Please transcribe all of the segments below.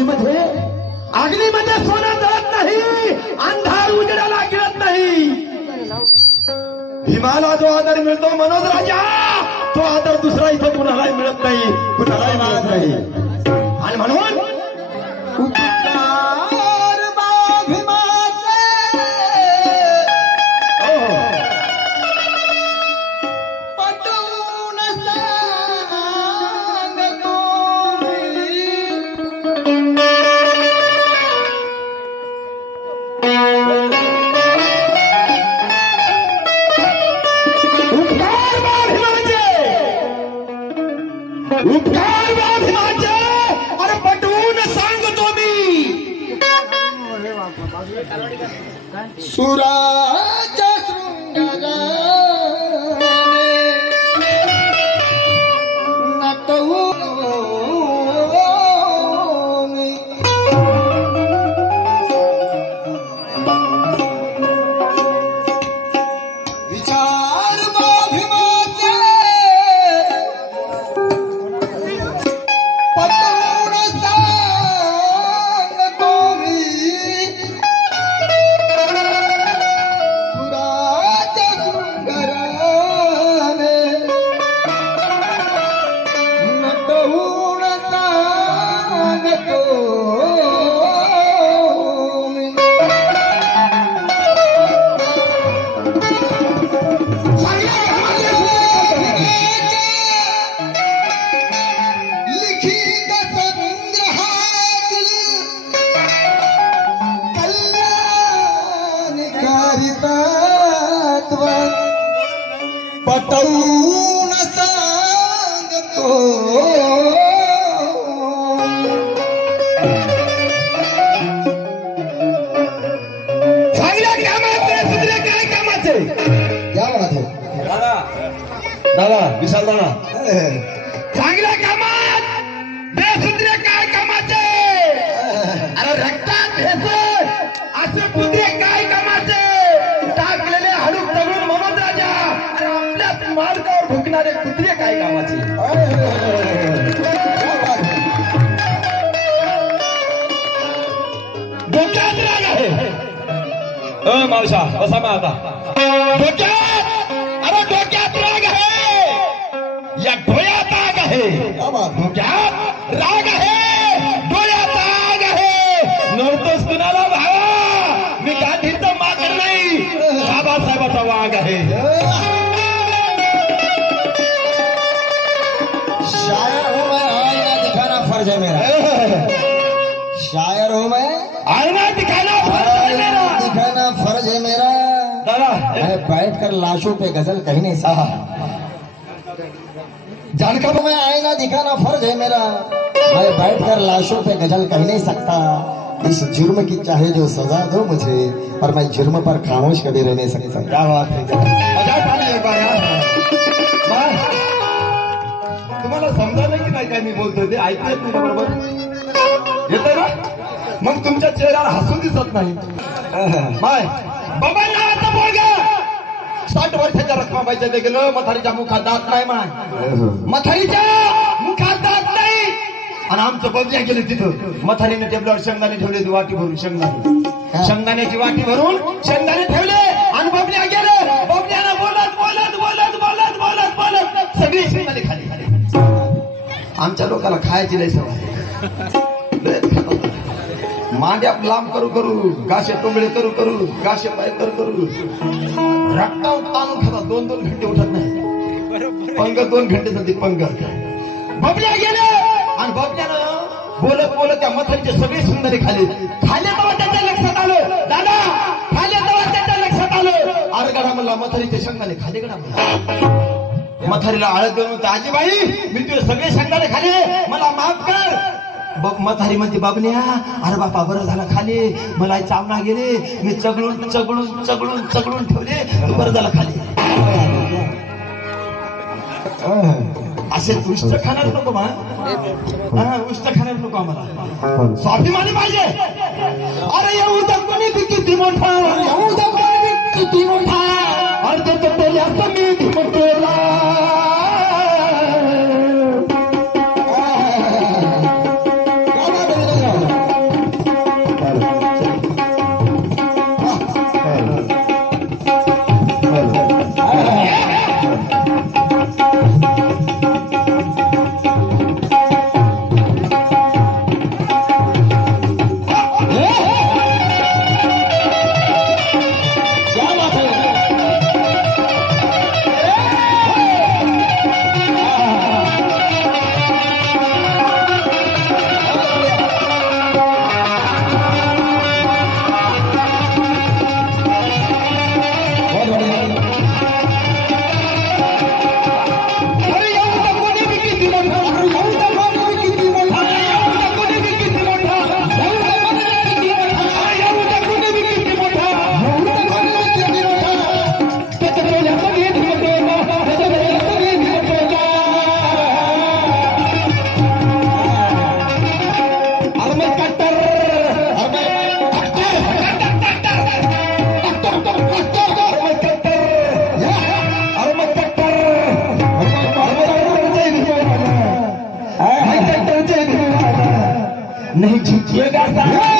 अग्नीमध्ये सोनं जळत नाही, अंधार उजेडाला गिळत नाही. भीमाला जो आदर मिळतो मनोज राजा, तो आदर दुसरा इथं कुणालाही मिळत नाही, कुणालाही मिळत नाही. आणि म्हणून उपकार भीमाचे अरे पटवून सांगतो मी. सुराच्या शृंगाराने नटवून विचार भीमाचे पटवून सांगतो. चांगल्या कामाचे सुधरे काय कामाचे क्या म्हणा दादा दादा विशाल दादा चांगल्या कामात बेसुधरे काय कामाचे. अरे रक्तात भेसळ असे कुत्रे काय कामाचे. टाकलेले हाडूक तगडून मनोज राजा आपल्याच मार्गावर भुकणारे कुत्रे काय कामाचे. डोक्यात राग आहे मावशा बसा मग आता. डोक्यात अरे डोक्यात राग आहे, या डोळ्यात आग आहे. डोक्यात राग आहे, डोळ्यात आग आहे. नव्हतोच कुणाला भावा, मी गांधींचा माकर नाही, बाबासाहेबाचा वाघ आहे. शायर हूँ मैं, आईना दिखाना फर्ज है मेरा. शायर हूँ मैं, आईना दिखाना फर्ज है मेरा. दिखाना फर्ज है मेरा. दादा मैं बैठकर लाशों पे गजल कहीं नहीं सहा. जानकर मैं आईना दिखाना फर्ज है मेरा. मैं बैठकर लाशों पे गजल कह नहीं सकता. इस जुर्म की चाहे जो सजा दो मुझे, पर मैं जुर्म पर खामोश कभी रह नहीं सकता. क्या बात है. तुम्हाला समजायला की नाही काय मी बोलतोय ते ऐकत नाही बरोबर येत ना. मग तुमच्या चेहऱ्यावर हसून दिसत नाही. बाय बाबा नावाचा पोरगा 60 वर्षाच्या रखमाबाईच्या ते गेलं. मथारीच्या मुखात दात नाही म्हणाय, मथारीच्या मुखात दात नाही. आणि आमचं बबल्या गेलं तिथं. मथारीने टेबलावर शेंगदाणे ठेवले, वाटी भरून शेंगदाणे, शेंगदाण्याची वाटी भरून शेंगदाणे ठेवले. आणि बबल्या गेलं. बबल्यानं बोलत बोलत बोलत बोलत बोलत बोलत सगळी शेंगदाणे खाली खाली. आमच्या लोकांना खायची लय सवय. मांड्या लांब करू करू, गाशे टोंबळे करू करू, गाशे पाय करू करू, रक्तावर ताणून खातात. 2-2 घंटे उठत नाही. पंग 2 घंटे जाते पंग. बबल्या गेले आणि बबल्यानं बोलत बोलत त्या मथारीचे सगळे सुंदरे खाले. खाले तेव्हा त्याच्या लक्षात आलं, दादा खाले तेव्हा त्याच्या लक्षात आलं. अरे गडा म्हणला मथारीचे शेंगदाणे खाले. गडा म्हणला मथारीला आळत देऊन होतं, आजीबाई मी तुझे सगळे शेंगदाणे खाले, मला माफ कर. मथारी म्हणते बाबन्या अरे बापा बरं झालं खाली, मला चावना गेले, मी चगळून चगळून चगळून चगळून ठेवले, तू बरं झालं खाली. असे उष्ट खाणार नको मा, उष्ट खाणार नको आम्हाला. स्वाभिमानी पाहिजे. अरे येऊ तर कोणी किती मोठा, येऊ तर कोणी किती मोठा, अर्ध तर जास्त मी मोठेला. नहीं झुकिएगा साला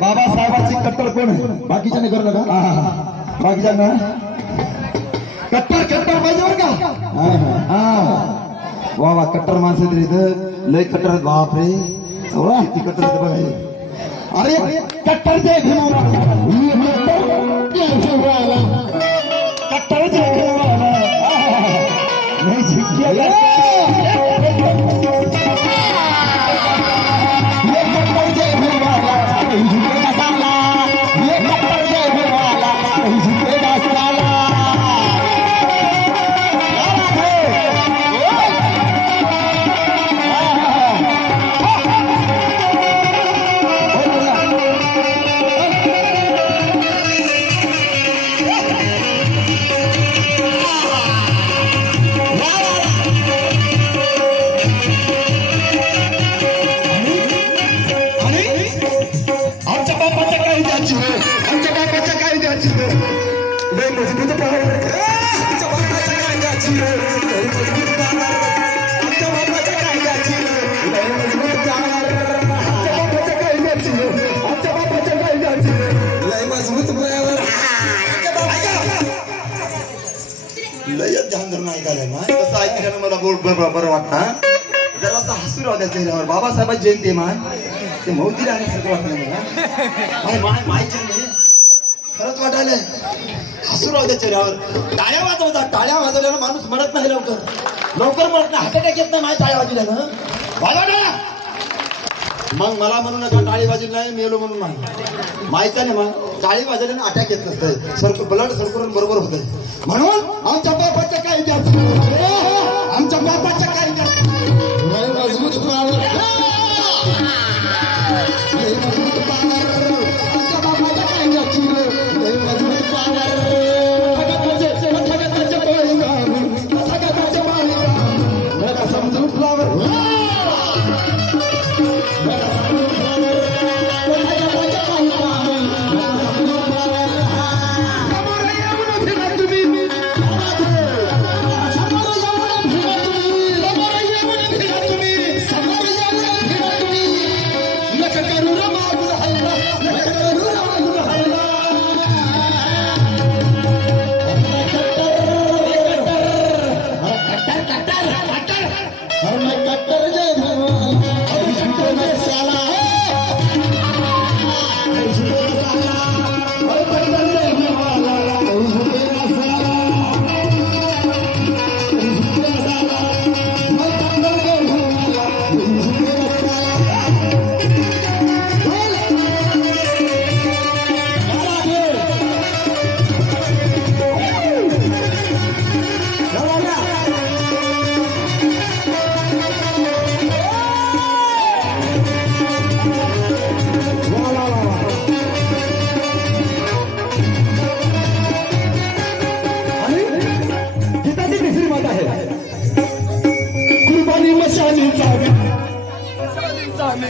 बाबासाहेबांची कट्टर कोण आहे बाकीच्या नाही करू नका बाकीच्या ना कट्टर कट्टर पाहिजे बरं का वा वा कट्टर माणसं तरी इथं लय कट्टर आहेत बापरे वा ती कट्टर बघा अरे कट्टर जे कट्टर जे मला बरं वाटतं जरा असं हसू राहू त्या चेहऱ्यावर बाबासाहेबांची जयंती मान ते मौतीला आणि सगळं वाटलं मला माहिती खरंच वाटायलंय हसू राहू त्या चेहऱ्यावर टाळ्या वाजवतात टाळ्या वाजवल्यानं माणूस मरत नाही लवकर मरत नाही हार्ट अटॅक येत नाही माझ्या टाळ्या वाजवल्यानं वाजवा मग मला म्हणू नका टाळी वाजली नाही मेलो म्हणून नाही माहिती नाही मग टाळी वाजवल्यानं अटॅक येत नसतं ब्लड सर्क्युलेशन बरोबर होतं म्हणून आमच्या बापाच्या काही द्यायचं आमच्या बापाच्या काही द्यायचं मजबूत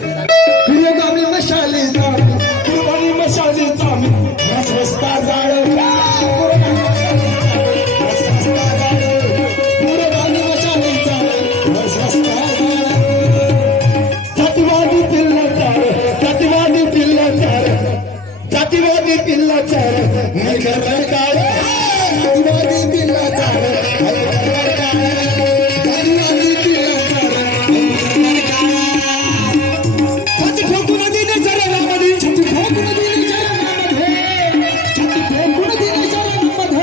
पुरोगामी मशालीचा पुरोगामी मशालीचा मी रस्ता जाळ पुरोगामी मशालीचा रस्ता जाळ जातीवादी पिल्लाचा जातीवादी पिल्लाचा जातीवादी पिल्लाचा नाही खबर काय जातीवादी पिल्लाचा नाही खबर काय जातीवादी पिल्लाचा छाती ठोकून दिली चरणामध्ये छाती ठोकून दिली चरणामध्ये छाती ठोकून दिली चरणामध्ये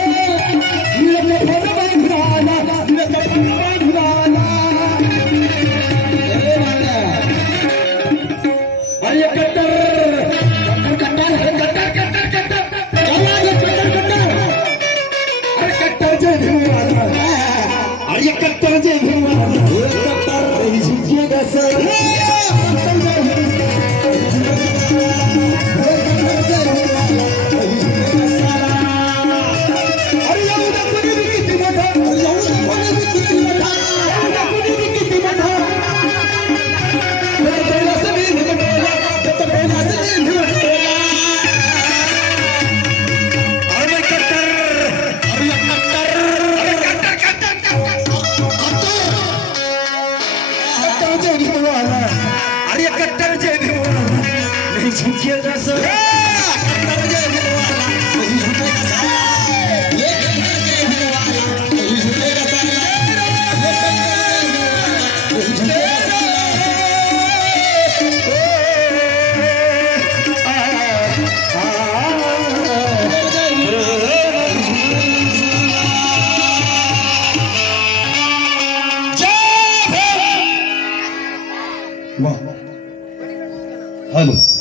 निरपण बांधून आला निरपण बांधून आला अरे कट्टर कट्टर कट्टर कट्टर कट्टर अरे कट्टर जय भीमवाला अरे कट्टर जय भीमवाला कट्टर झुके कसं अरे एवढा कुणी बी किती मोठा एवढं कोणी बी किती मोठा एवढा कुणी बी किती मोठा त्याचा कैलास बी भीमटोला त्याचा कैलास बी भीमटोला अरे कट्टर अरे कट्टर अरे कट्टर कट्टर कट्टर जय भीमवाला अरे कट्टर जय भीमवाला नहीं झुकिएगा सर कट्टर जय भीमवाला नहीं झुकेगा सर ये कट्टर जय भीमवाला नहीं झुकेगा साला ये कट्टर जय हेलो